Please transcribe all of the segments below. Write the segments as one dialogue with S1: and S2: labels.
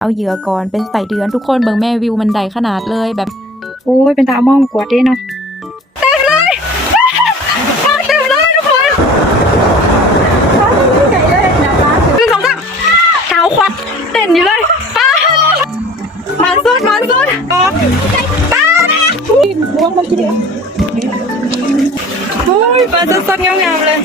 S1: เอาเหยื่อก่อนเป็นใส่เดือนทุกคนเบิ่งแม่วิวมันใดขนาดเลยแบบ
S2: โอ้ยเป็นตาม่อมกวดเด้เนาะเต็มเลยเต็มเลยทุกคนใหญ่เลยนะป้าหนึ่งสองสามเท้าควัดเต้นอยู่เลยป้ามันสุดมันสุดป้าป้าลงมากินโอ้ยปลาสดๆงามๆเลย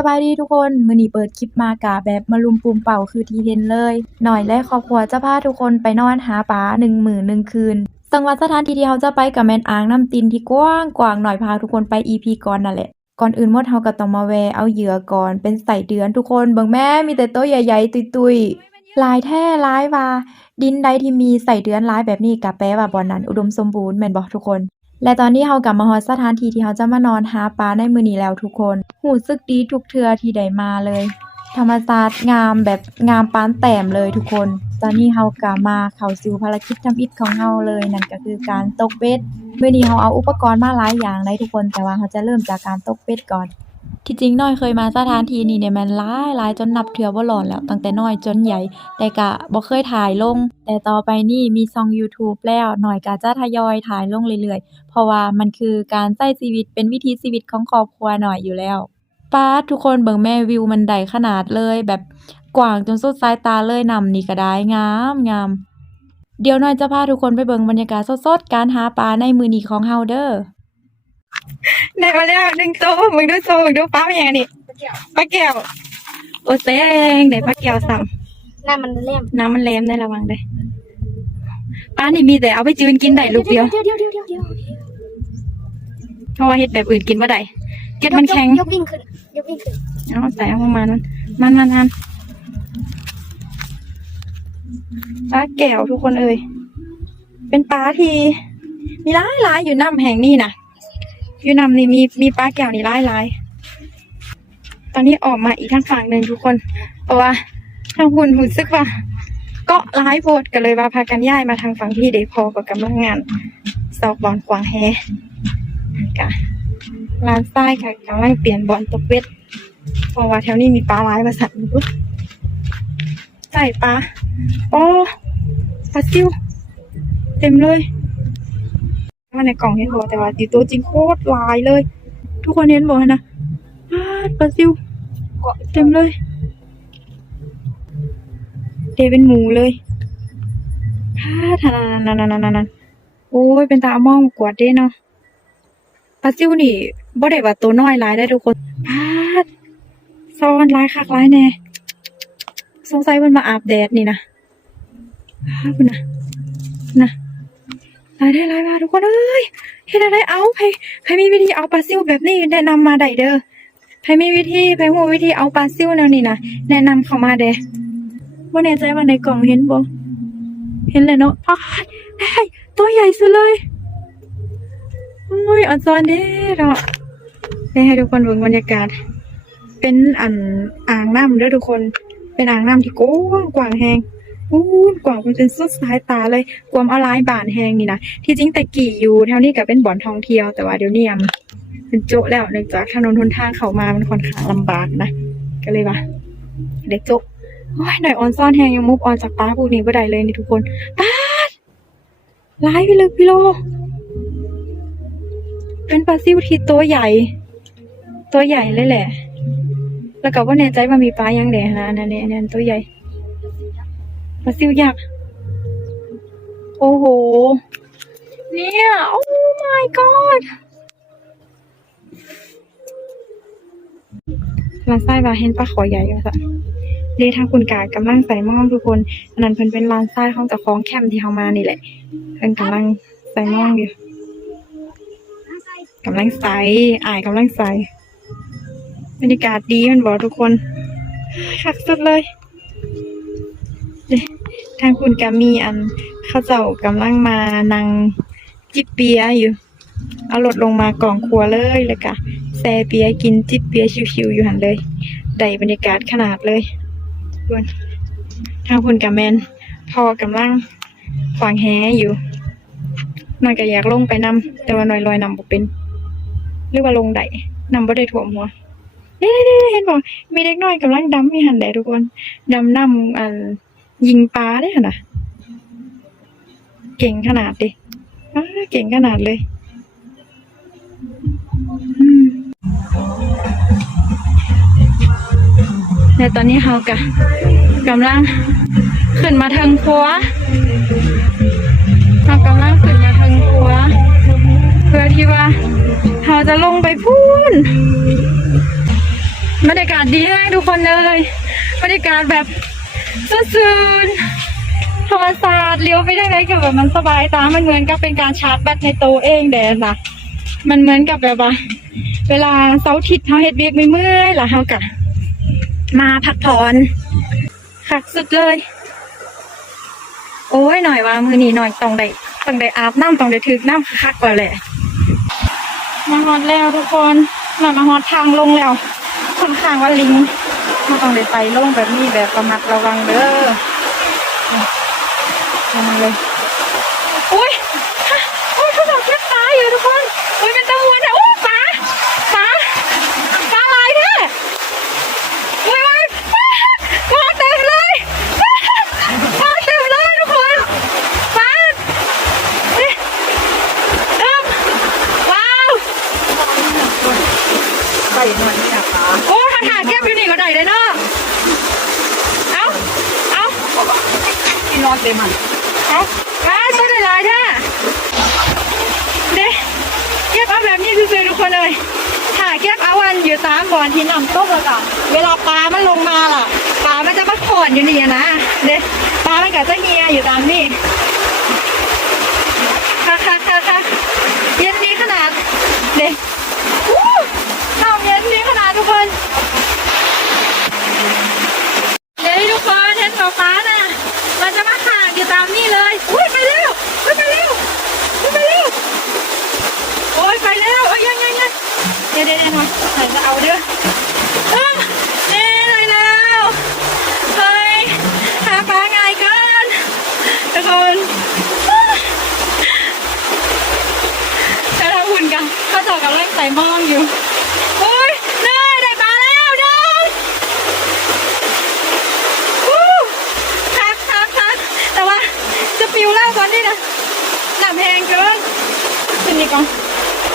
S1: สบายดีทุกคนมือนีเปิดคลิปมากะแบบมาลุมปุ่มเป่าคือทีเห็นเลย หน่อยและครอบครัวจะพาทุกคนไปนอนหาปลาหนึ่งหมื่นหนึ่งคืนสังวัดสถานที่ที่เราจะไปกับแมนอ่างน้ำตินที่กว้างกว้างหน่อยพาทุกคนไป EP ก่อนนั่นแหละ ก่อนอื่นมดเฮาก็ต้องมาแวเอาเหยื่อก่อนเป็นใส่เดือนทุกคนเบิ่งแม่มีแต่โตัวใหญ่ๆตุยๆลายแท้ลายว่า ดินใดที่มีใส่เดือนลายแบบนี้ก็แปลว่าบ่อนนั้นอุดมสมบูรณ์แม่นบ่ทุกคน และตอนนี้เฮากลับมาฮอดสถานที่ที่เฮาจะมานอนหาปลาในมื้อนี้แล้วทุกคนหูสึกดีทุกเทือที่ได้มาเลย ธรรมศาสตร์งามแบบงามปานแต้มเลยทุกคน ตอนนี้เฮากลับมาเข้าสู่ภารกิจทำอิฐของเฮาเลยนั่นก็คือการตกเป็ดมื้อนี้เฮาเอาอุปกรณ์มาหลายอย่างเลยทุกคนแต่ว่าเฮาจะเริ่มจากการตกเป็ดก่อน ที่จริงน้อยเคยมาสถานที่นี้เนี่ยมันหลายหลายจนนับเทื่อบ่หลอนแล้วตั้งแต่น้อยจนใหญ่ แต่กะบ่เคยถ่ายลง แต่ต่อไปนี่มีช่อง YouTube แล้วหน่อยก็จะทยอยถ่ายลงเรื่อยๆ เพราะว่ามันคือการใช้ชีวิตเป็นวิถีชีวิตของครอบครัวหน่อยอยู่แล้วป๊าทุกคนเบิ่งแม่วิวมันใดขนาดเลยแบบกว้างจนสุดสายตาเลยนำนี่ก็ได้งามงามเดี๋ยวหน่อยจะพาทุกคนไปเบิ่งบรรยากาศสดๆการหาปลาในมือนี้ของเฮาเด้อ
S2: ได้มาแล้วหนึ่งตัวมึงดูโซมึงดูป้าเป็นยังไงนี่ปลาแก้วโอ้แตงได้ปลาแก้วซ้
S3: หน้ามันเล่มำ
S2: น้ำมันแหลมได้ระวังได้ป้านี่มีแต่เอาไปจืนกินได้ลูกเดียว
S3: เดี๋ยวเดี๋ยวเดี๋ยวเดี๋ยวเดี๋ยว
S2: เพราะว่าเฮ็ดแบบอื่นกินบ่ได้เก็ดมันแข็ง
S3: ยกวิ่งขึ้นยกวิ่งขึ้น
S2: เอาใส่เอาประมาณนั้นมันมันมันปลาแก้วทุกคนเอ่ยเป็นปลาที่มีหลายหลายอยู่น้ำแห่งนี่นะ อยู่น้ำนี่มีมีปลาแก้วนี่หลายหลายตอนนี้ออกมาอีกทางฝั่งหนึ่งทุกคน เพราะว่าทางคุณรู้สึกว่าก็ร้ายโพดกันเลยว่าพากันย้ายมาทางฝั่งที่เดพอกับกำลังงานสอบบอลขวางแฮกะร้านทรายค่ะกำลังเปลี่ยนบอลตกเวทเพราะว่าแถวนี้มีปลาร้ายมาสั่นปุ๊บใส่ปลาโอ้ปลาซิวเต็มเลยาในกล่องเห็นบอกแต่ว่าตีตัวจริงโคตรลายเลย ทุกคนเห็นบอกนะปลาซิวเกาะเต็มเลยเดเป็นหมูเลยพาทานานานานานาโอ้ยเป็นตาอมองกวดเด้เนาะปลาซิวนี่บ่ได้ว่าตัวน้อยลายได้ทุกคนพาดซ้อนลายคักลายแน่สงสัยมันมาอาบแดดนี่นะพาดคุณนะนะ หลายได้หลายมาทุกคนเอ้ยเฮ็ดอะไรเอาใครใครมีวิธีเอาปลาซิวแบบนี้แนะนำมาได้เด้อใครมีวิธีใครรู้วิธีเอาปลาซิวแนวนี้นะแนะนำเข้ามาเด้ว่าแน่ใจว่าในกล่องเห็นบ่เห็นเลยเนาะพาดได้ตัวใหญ่สุดเลยโอ้ยอ่อนซอนเด้เนาะได้ให้ทุกคนเบิ่งบรรยากาศ เป็นอันอ่างน้ำเด้อทุกคน เป็นอ่างน้ำที่กว้างกว้างแหง อู้กว้างเป็นสุดสายตาเลยกวมเอาลายบานแหงนี่นะที่จริงแต่กี่อยู่แถวนี้ก็เป็นบ่อนท่องเที่ยวแต่ว่าเดี๋ยวนี้มันเป็นโจะแล้วเนื่องจากถนนทนทางเขามามันค่อนข้างลำบากนะก็เลยว่าเด็กโจะโอ้ยหน่อยออนซ่อนแหงยังมุกออนจากป้าพวกนี้บ่ได้เลยนี่ทุกคนป้าดไล่ไปเลยพี่โล เป็นปลาซิวที่ตัวใหญ่ ตัวใหญ่เลยแหละ แล้วก็ว่าแน่ใจว่ามีปลายังแดงนะนั่นเนี่ยตัวใหญ่ ปลาซิวยักษ์โอ้โห เนี่ย โอ้ my god ลานไส้บาเห็นปลาขอใหญ่อยู่สัเดทางคุณกากำลังใส่หม้อทุกคนอันนั้นเพิ่นเป็นร้านทรายของเจ้าของแคมที่เฮามานี่แหละเพิ่นกำลังใส่หม้ออยู่กำลังใส่อายกำลังใส่บรรยากาศดีมันบอกทุกคนคักสุดเลย ทางคุณกามีอันเขาเจ้ากำลังมานั่งจิบเบียอยู่ เอารถลงมากองครัวเลยเลยกะแซ่เบียกินจิบเบียชิวๆอยู่หันเลยได้บรรยากาศขนาดเลยส่วนทางคุณกับแมนพอกำลังขวางแหอยู่หน่อยก็อยากลงไปนำแต่ว่าหน่อยลอยนำบ่เป็น หรือว่าลงได้นำบ่ได้ถ่วมหัวเด้เด้เห็นบอกมีเด็กน้อยกำลังดำมีหันแหละทุกคนดำนำอัน ยิงปลาได้หั่นนะเก่งขนาดดิเก่งขนาดเลยอืมแต่ตอนนี้เขากะกำลังขึ้นมาทางครัวเรากำลังขึ้นมาทางครัวเพื่อที่ว่าเราจะลงไปพูนบรรยากาศดีมากทุกคนเลยบรรยากาศแบบ ซื่นธรรมศาสตร์เลี้ยวไปได้ไหมกับแบบมันสบายตา มันเหมือนกับเป็นการชาร์จแบตในตัวเองแดนนะมันเหมือนกับแบบว่า เวลาเสาร์อาทิตย์เขาเฮ็ดเวียกไม่เมื่อยๆล่ะเขากะมาพักผ่อนคักสุดเลย โอ้ยหน่อยว่ามือนี้หน่อยต้องได้ต้องได้อาบน้ำต้องได้ถึกน้ำคักกว่าแหละมาฮอดแล้วทุกคนเรามาฮอดทางลงแล้วค่อนข้างว่าลิง เราต้องได้ไปลงแบบนี้แบบระมัดระวังเด้อลงเลยอุ้ยฮะอุ้ยเขาบอกแค่ปลาอยู่ทุกคนอุ้ยเป็นตะวันอะอุ้ยปลาปลาปลาลายแท้อุ้ยอุ้ยปลาเต็มเลยปลาเต็มเลยทุกคนปลาเอ๊ะเอิ่มว้าว
S4: ไปหน่อยนี่นะคะ
S2: โอ้ถ้าถาเก็บอยู่นี่ก็ได้เลยเนาะ เอาเอา
S4: ที่นอนเต็มอะ
S2: เอาว้าช่วยหลายๆแท้เด้เก็บเอาแบบนี้ซื่อๆทุกคนเลยถ้าเก็บเอาวันอยู่ตามบ่อนที่นำต้มแล้วก็เวลาปลามันลงมาล่ะ ปลามันจะมาขอนอยู่นี่อะนะ เด้ปลามันก็จะเฮียอยู่ตามนี่ค่ะค่ะค่ะค่ะเย็นดีขนาด เด้อู้น้ำเย็นดีขนาดทุกคน เดี๋ยวให้ทุกคนเห็นป๊าป๊าน่ะ มันจะมาขากอยู่ตามนี่เลย อุ้ยไปเร็วอุ้ยไปเร็วอุ้ยไปเร็ว โอ้ยไปเร็วเอ้ยยังยังยังเดี๋ยวเดี๋ยวเดี๋ยวหน่อยหน่อยจะเอาเด้อเอ้าเอ้ยเลยแล้วเฮ้ยหาปลาง่ายเกินทุกคนแต่ถ้าหุ่นกันเขาจะกำลังใส่มองอยู่โอ้ยเด้อได้ปลาแล้วเด้อ วู้คักคักคักแต่ว่าจะปิวแล้วก่อนนี่นะหนักแพงเกินขึ้นนี่ก่อน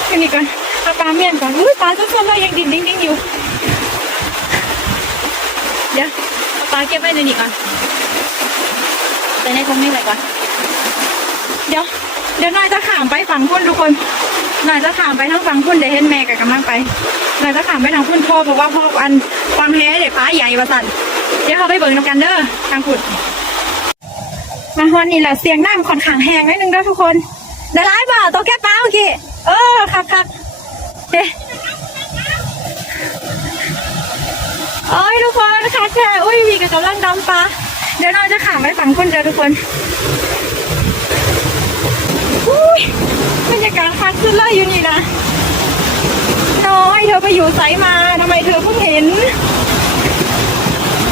S2: ขึ้ นี่ก่อนเอาปลาเมียนก่อนอุ้ยปลาทุกคนเรายังดิ่งดิ่งดิ่งอยู่ เดี๋ยวเอาปลาเก็บไว้ในนี่ก่อนแต่ในตรงนี้ไหนก่อน เดี๋ยว เดี๋ยวนายจะขามไปฝั่งพุ่นทุกคนนายจะขามไปทางฝั่งพุ่นเดี๋ยวเห็นแม่กับกำลังไปนายจะขามไปทางพุ่นพ่อเพราะว่าพ่ออันฟังแฮ้เดี๋ยวปลาใหญ่ประสันเดี๋ยวเขาไปเบิ่งนกันเด้อทางขุดมาฮอนนี่แหละเสียงน้ำค่อนข้างแห้งนิดนึงด้อทุกคนได้ร้ายเปล่าตัวแก้ปลาเมื่อกี้ เออครับครับเด้โอ้ยทุกคนค่ะแค่อุ้ยมีกับกำลังดำปลาเดี๋ยวเราจะขามไปฝั่งคนเดียวทุกคนอุ้ยบรรยากาศคักสุดเลยอยู่นี่นะน้อยเธอไปอยู่ไสมาทำไมเธอเพิ่งเห็น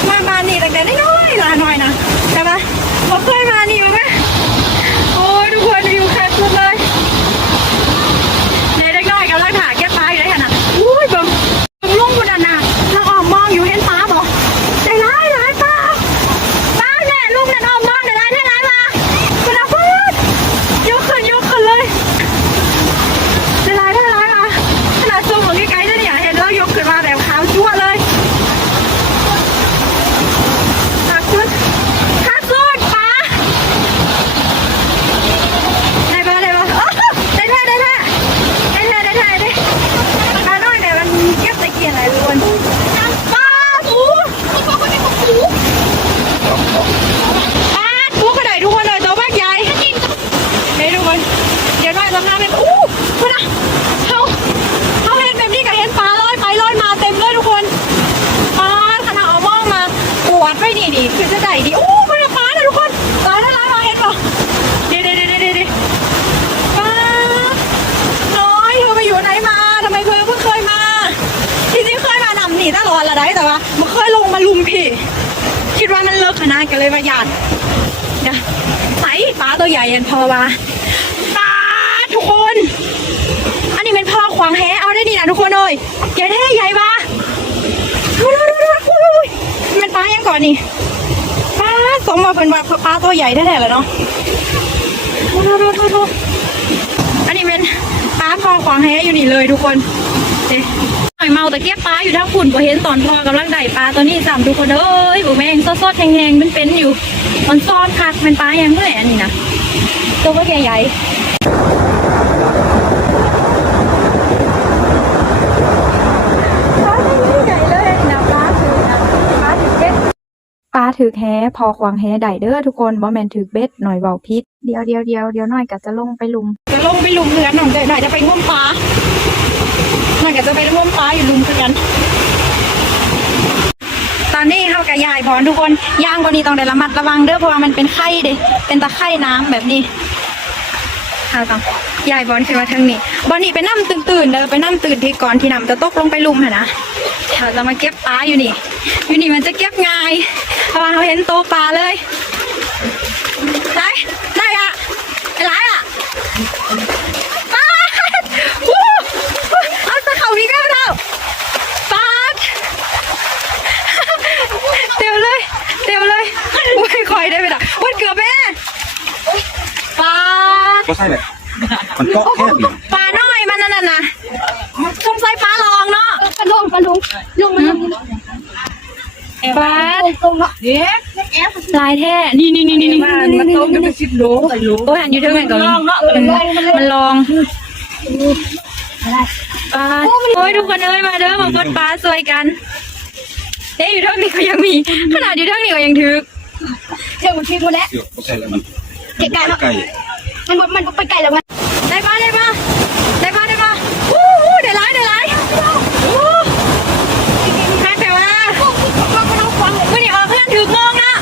S2: มาบานนี่ตั้งแต่น้อยๆลาหน่อยนะใช่ปะผมเคยมานี่มาไหมโอ้ยทุกคนวิวคักสุดเลยเด็กๆน้อยกำลังถ่ายแก้ปลาอยู่ได้ขนาดอุ้ยเบิ่งเบิ่งลุงคนนั้นน่ะเราออกมองอยู่เห็นปลาบอกใจร้ายร้ายปลาปลาแน่ลุงนั่นออกมองได้ร้ายได้ร้ายมาคุณอาพูดยกขึ้นยกขึ้นเลยได้ร้ายได้ร้ายมาขนาดซูมของไกลๆด้วยเนี่ยเห็นแล้วยกขึ้นมาแบบขาวจั่วเลย หักสุดหักสุดป้าได้ปะได้ปะโอ้ได้แท้ได้แท้ได้แท้ได้แท้ได้ปลาน้อยเนี่ยมันเก็บตะเกียงอะไรล้วนปลาปูปลาคนนี้ของปูปลาปูกระไดทุกคนเลยตัวบ้านใหญ่เฮ้ยทุกคนเดี๋ยวหน่อยทำงานเป็นอู้คุณนะเขาเขาเห็นแบบนี้กับเห็นปลาลอยไปลอยมาเต็มเลยทุกคน ปลาขนาดเอาหม้อมาปวดไว้นี่ดิคือจะได้ดีโอ้มันปลาเลยทุกคนปลาได้ร้ายมาเห็นปะเดี๋ยวเดี๋ยวเดี๋ยวเดี๋ยวเดี๋ยวปลาน้อยเธอไปอยู่ไหนมาทำไมเธอเพิ่งเคยมาจริงๆเคยมานำหนีตลอดละได้แต่ว่ามันเคยลงมาลุมพี่ คิดว่ามันเลิกขนาดกันเลยมาหยาดเดี๋ยวใส่ปลาตัวใหญ่ยันพอมาปลาทุกคน อันนี้เป็นพ่อค วางแฮเอาได้ดีนะทุกคนเลยใหญ่แท้ใหญ่ปะดูดูดูดูมันปลายังก่อนนี่ปลาสมมาเป็นว่าปลาตัวใหญ่แท้ๆเลยเนาะโทษโทษโทษโทษโทษอันนี้เป็นป้าพอขวางแฮอยู่นี่เลยทุกคนเอ๊ะหน่อยเมาแต่เก็บปลาอยู่ทั้งฝุ่นก็เห็นตอนพอกำลังได้ปลาตัวนี้สามทุกคนเอ้ยบุแมงซดๆแหงๆเป็นๆอยู่มันซ่อนคักเป็นปลายังเมื่อไหร่อันนี้นะตัวก็ใหญ่ๆ ปลา ถือแฮพอควางแฮได้เด้อทุกคนบ่แมนถือเบ็ดหน่อยเบาพิษเดียวเดียวเดียวเดียวหน่อยกะจะลงไปลุมจะลงไปลุมเรือหน่อยหน่อยจะไปงมปลาหน่อยก็จะไปงมปลาอยู่ลุมกันตอนนี้เข้ากระยายพรทุกคนย่างกว่านี้ต้องได้ระมัดระวังเด้อเพราะว่ามันเป็นไข่เด้เป็นตะไข้น้ำแบบนี้ ทางต้องยายบอลขึ้นมาทางนี้บอลนี่ไปนั่ตื่นตื่นๆเด้อไปนั่ตื่นที่ก่อนที่น้ำจะตกลงไปลุมหะนะเราจะมาเก็บปลาอยู่นี่อยู่นี่มันจะเก็บง่ายเพราะว่าเราเห็นโตปลาเลยได้ได้อะไอ้ไรอะปลาวู้เอาตะเขาอีกแล้วเราปลาเต็มเลยเต็มเลยอุ้ยคอยได้ไหมล่ะวันเกือบแม่ปลา
S5: ก็ใช่แหละ มันก็แค่บิน
S2: ปลาน้อยมันนั่นน่ะนะสงสัยปลาลองเนาะ
S3: ปลาลงปลาลงลงมันลง
S2: ป ลายแท้ นี่นี่นี่นี่นี่
S4: มันมันโตจะเป็นสิบโลใส่โล
S2: โอ้ยหันอยู่เท่าไหร่ก่อน
S4: ลองเนาะ
S2: มันลองปลาโอ้ยทุกคนเอ้ยมาเด้อมาปดปลาสวยกันเอ๊ะอยู่เท่านี้ก็ยังมี ขนาดอยู่เท่านี้ก็ยังถือ
S3: เดี๋ยวมันทิ้งหมดแล้ว
S5: เดี๋ยวก็ใช่แล้วมัน
S3: ไก่ไก่เนมันมันไปไก่แล้วมัน
S2: ได้ปะได้ปะได้ปะได้ปะอู้หูได้ร้ายได้ร้ายอู้แค่แต่ว่า
S3: มันมันเอาควางเลย
S2: วันนี้ออกเพื่อนถือกองนะ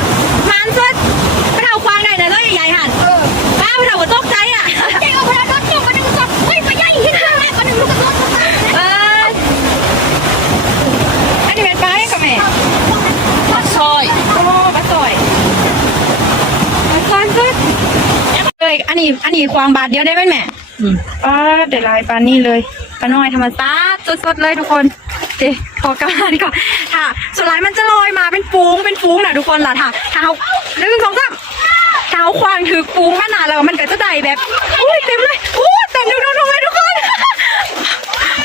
S2: มันสุดไปเท่าควางได้นะแล้วใหญ่ๆหัน
S3: เออ
S2: ป้าไปเท่ากับตกใจอะ
S3: เจ๊เอาพลังรถเจ๊มันดึงสับเฮ้ยมาใหญ่ที่ข้างแม่มันดึงลูกกระโดด
S2: เอออันนี้เป็นปลาให้กับแม่
S4: ซอย
S2: โอ้ปลาสอยปลาสอยสุดเอ้ยอันนี้ อันนี้ควางบาทเดียวได้ไหมแม่ปลาเดี๋ยวลายปลานี่เลยปลาน้อยธรรมชาติสดๆเลยทุกคนเจ๊ขอกลับมาดีกว่าถ้าสุดท้ายมันจะลอยมาเป็นฟูงเป็นฟูงนะทุกคนล่ะถ้าถ้าเอาหนึ่งสองสามถ้าเอาควางถือฟูงมาหนาแล้วมันก็จะได้แบบอุ้ยเต็มเลยอู้เต็มดูดูดูเลยทุกคน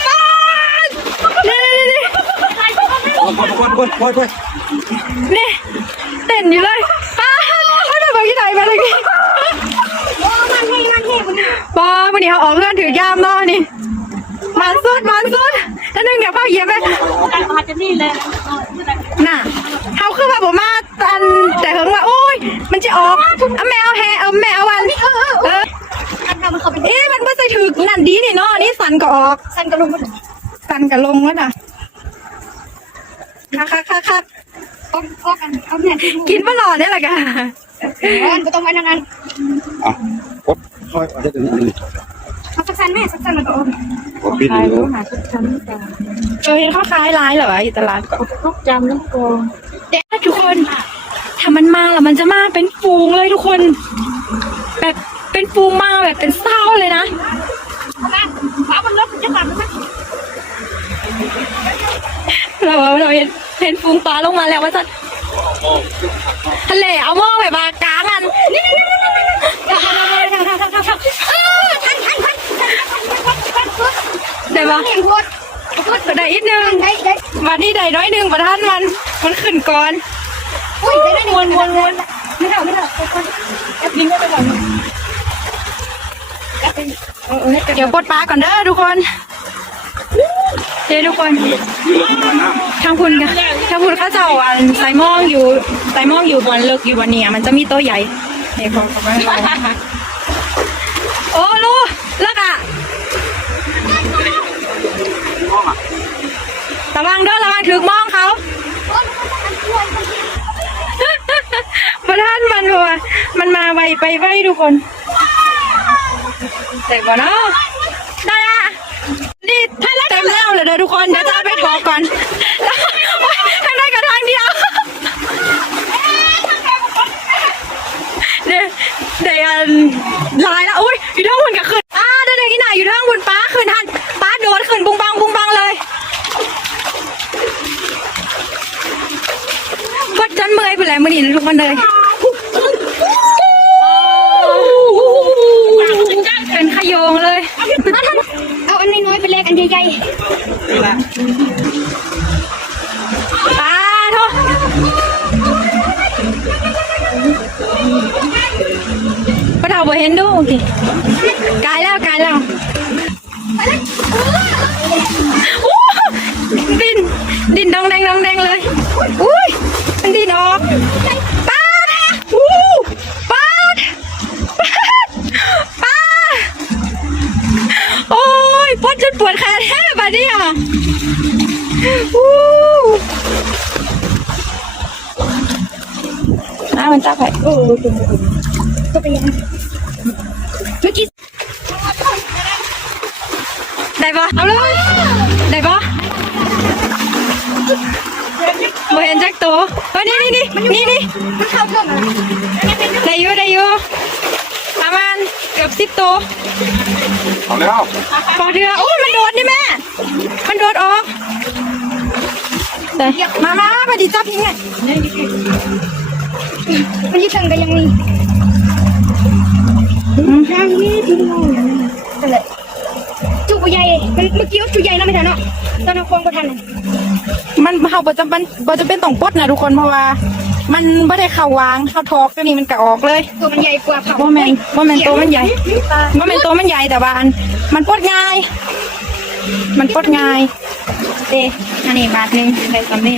S2: ปลานี่นี่นี่
S5: โอ้ยโอ้ยโอ้ยโอ้ยโอ้ย
S2: นี่เต้นอยู่เลยป้าเขาจะบอกที่ไหนมาเลยกี้
S3: โอ้มันให้มัน ให้มัน
S2: ป้าวันนี้เขาออกเพื่อนถือยามเนาะนี่มันสุดมันสุดแล้วนึงเดี๋ยวป้าเหยียบไป
S4: มาจะนี่เลย
S2: น่ะเขาคือแบบผมมาตันแต่เฮิงว่าโอ้ย มันจะออกเอาแมวแฮเอาแมววันเออ
S3: มันทำมันเขาเป็น
S2: เอ๊ะมันไม่ใช่ถือนั่นดีนี่เนาะนี่สันก็ออก
S3: สั้นกระลงมาถึง
S2: สันก็ลงแล้วน่ะคักคักคักคัก
S3: เอาเอากันเอาเนี่ย
S2: กินปลาหลอดได้หรอกะ
S3: มันก็ต้องไว้นาน
S5: อ่ะกดค่อยเอาได้ตรงนี้เอา
S3: สักสั้นแม่สักสั้นมันก็เอา
S5: กดปิดเลย
S2: เออเห็นเขาคล้ายร้ายเหรออยู่ตลาดก็
S4: ต้องจำน้ำกอง
S2: เด็ทุกคนถ้ามันมาแล้วมันจะมาเป็นฟูงเลยทุกคน แบบเป็นฟูงมาแบบเป็นเศร้าเลยนะ
S3: เอามาเอามันลบจะมันไหม
S2: เราเราเห็นเห็นฟูงปลาลงมาแล้วว่าจะทะเลเอาหม้อแบบมากลางอัน ได้ปะก็ได้อีกนึงวันนี้ได้น้อยหนึ่งประทันมัน มันขึ้นก่อน
S3: อุ้ยได้ได้วนวนวนไม่ได้ไม่ได้แอปยิงไปก่อน
S2: เดี๋ยวปลดปลาก่อนเด้อทุกคนเดี๋ยวทุกคนทางคุณกันทางคุณเขาจะเอาอันไซมองอยู่ไซมองอยู่บนเลิกอยู่บนเนี่ยมันจะมีโต๊ะใหญ่เนี่ยของเขาไม่รู้ โอ้ลูกเลิกอะระวังเด้อระวังถึกมองเขาประท่านมันหัวมันมาไวไปไวทุกคนแต่ก่อนเนาะได้อะนี่เต็มแล้วเลยเด้อทุกคนเดี๋ยวจะไปถอกก่อน เดี๋ยวลายแล้วอุ้ยอยู่ด้านบนกับขึ้นอ้าเดินที่ไหนอยู่ด้านบนป้าขึ้นทันป้าโดนขึ้นบุงบังบุงบังเลยกัดจันเมยไปแล้วมันนี่ทุกคนเลย
S3: เป็นขยงเลยเอา
S2: อันน้อยๆไปแลกอันใหญ่ๆ เห็นดูโอเคกายแล้วกายแล้วดินดินดองแดงดองแดงเลยอุ้ยมันดินออกป้าดอู้ป้าดป้าดป้าโอ้ยปวดจนปวดแขาแท้บัดนี้อะอู้น้ามันจับไปโอ้
S3: ก็ไปยัง มื่อกี้
S2: ได้ปะเอาเลยได้ปะบ่เห็นจักตัวเฮ้ยนี่นี่นี่นี่นี่
S3: มันเข้าเครื่องอะไร
S2: ได้อยู่ได้อยู่ประมาณเกือบสิบตัว
S5: เอาแล้ว
S2: ปอเรือโอ้ยมันโดดนี่แม่ มันโดดออกได้มามามาไปดิจับยังไง
S3: มันยึดถึงกันยังมี ห้างนี่ทิ้งเราอย่างนั้นนั่นแหละจุกใหญ่มันเมื่อกี้จุกใหญ่นะไม่ทันเนาะตอนนั้นควงก็ทัน
S2: มันเฮาบ่จำเป็นบ่จำเป็นต้องปลดนะทุกคนเพราะว่า มันบ่ได้เข้าวางเข้าทอกตัวนี้มันก็ออกเลย
S3: ตัวมันใหญ่กว่าเขา
S2: บ่แม่นบ่แม่นตัวมันใหญ่บ่แม่นตัวมันใหญ่แต่ว่าอันมันปลดง่าย มันปลดง่ายเด้อันนี้บาทหนึงได้สำนี้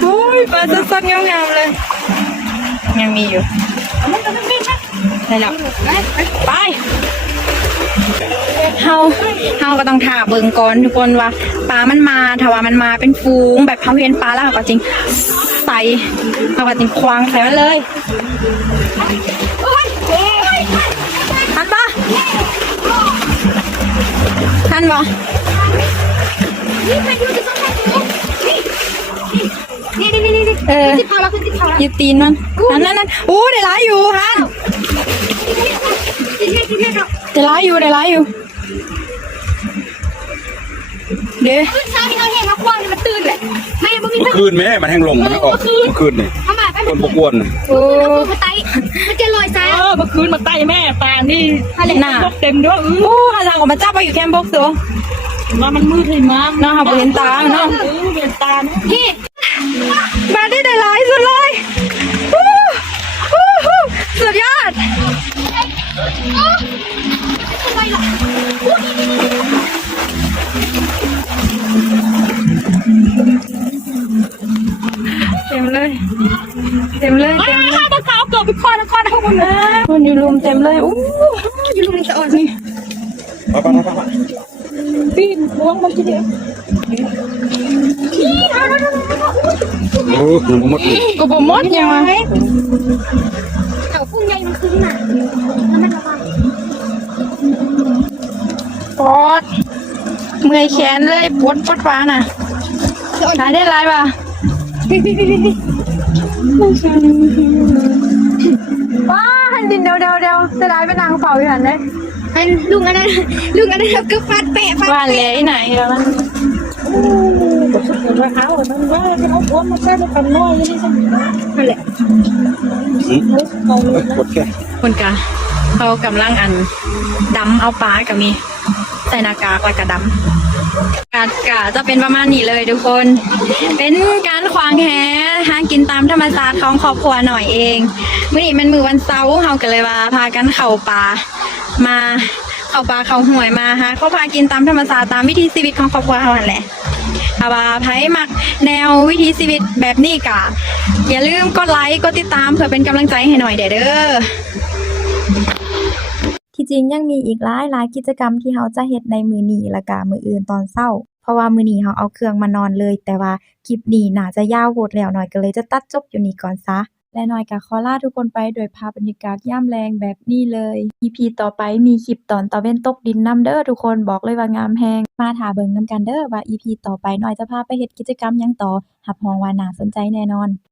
S2: โอ้ยปลาสดๆงามๆเลย ยังมีอยู่ได้แล้วไปเฮาเฮาก็ต้องถ่าเบิงก่อนทุกคนว่าปลามันมาถ้าว่ามันมาเป็นฟูงแบบเขาเห็นปลาแล้วก็จริงใส่เขาก็จริงควางใส่มันเลยทันปะทันปะ
S3: นี่ใครดูจะต้องใครดูนี่นี่นี่นี่นี่
S2: เออ
S3: ติดพาแล้วขึ้นติดพาแล้ว
S2: อยีตีนมันนั่นนั่นนั่นอู้ได้ร้ายอยู่ฮัน
S3: ติดเรียกติดเรียกเรา
S2: ได้ร้ายอยู่ได้ร้ายอยู่ เด้
S3: ขึ้นเช้าที่เขาเห็นเขาควงนี่มันตื่นเลยไม่ไม่มี
S5: เมื่อคืนแม่มันแห้งลงมันไม่ออกเมื่อคืนนี่
S3: เข้ามาไป
S5: คนบกวนน่ะ
S2: โอ้
S3: มันไตมันจะลอยซ้า
S4: เออเมื่อคืนมาไต่แม่ปลานี่
S2: น่ะ
S4: ตกเต็มด้วยเออ
S2: โอ้ฮาจังออกมาจับไปอยู่แคมป์บกตัว
S4: มามันมืดเลยมา
S2: เนาะค่ะบ่เห็นตาเนาะ
S4: เออเห็นตาเนาะ
S3: พี่
S2: อ
S4: นนะมัน
S2: อยู่รุมเต็มเลยอู้
S3: อยู่ลุงจะอ่อนนี่
S5: ไปไปไปไป
S4: ปีนพวงมันจะเดียว
S5: โอ้หนูหมด
S2: กูบ่มดยังวะ
S3: เขาพุ่งใหญ่มันขึ้นมาแล้วมันระบาย
S2: ปอดเมื่อยแขนเลยปวดปวดฟ้าน่ะหายได้ไรป่ะ ว้าหันดินเดาเดาเดาจะได้เป็นนางเฝ้าอยู่หันเลย
S3: เป็นลุงอันนั้นลุงอันนั้นก็ฟาดแปะฟาด
S2: ว่าเลยไหนแล้วมัน
S4: เดี๋ยวเอามันว่าจะเอาพวงมาใส่กันน้อยนี่สิ
S3: นั่นแหละ
S5: กดแค่
S2: คนกะเขากำลังอันดำเอาปลากับมีใส่หน้ากากแล้วก็ดำ การกะจะเป็นประมาณนี้เลยทุกคน เป็นการควางแหหากินตามธรรมชาติของครอบครัวหน่อยเองมื่อนี้มันมือวันเสาร์เขาก็เลยว่า พากันเข่าป่ามาเข่าป่าเข่าห่วยมาฮะเขาพากินตามธรรมชาติตามวิถีชีวิตของครอบครัวเขาหั่นแหละถ้าว่าไพ่มักแนววิถีชีวิตแบบนี้กะอย่าลืมกดไลค์กดติดตามเพื่อเป็นกำลังใจให้หน่อยเด้อ
S1: ที่จริงยังมีอีกหลายหลายกิจกรรมที่เราจะเฮ็ดในมื้อนี้และก็มื้ออื่นตอนเช้า เพราะว่ามื้อนี้เราเอาเครื่องมานอนเลย แต่ว่าคลิปนี้น่าจะยาวโพดแล้วหน่อยก็เลยจะตัดจบอยู่นี่ก่อนซะ และหน่อยก็ขอลาทุกคนไปโดยภาพบรรยากาศยามแลงแบบนี้เลย EP ต่อไปมีคลิปตอนตะเว้นตกดินนํเด้อทุกคนบอกเลยว่างามแฮงมาท่าเบิ่งนํกันเด้อว่า EP ต่อไปหน่อยจะพาไปเฮ็ดกิจกรรมหยังต่อรับรองว่าน่าสนใจแน่นอน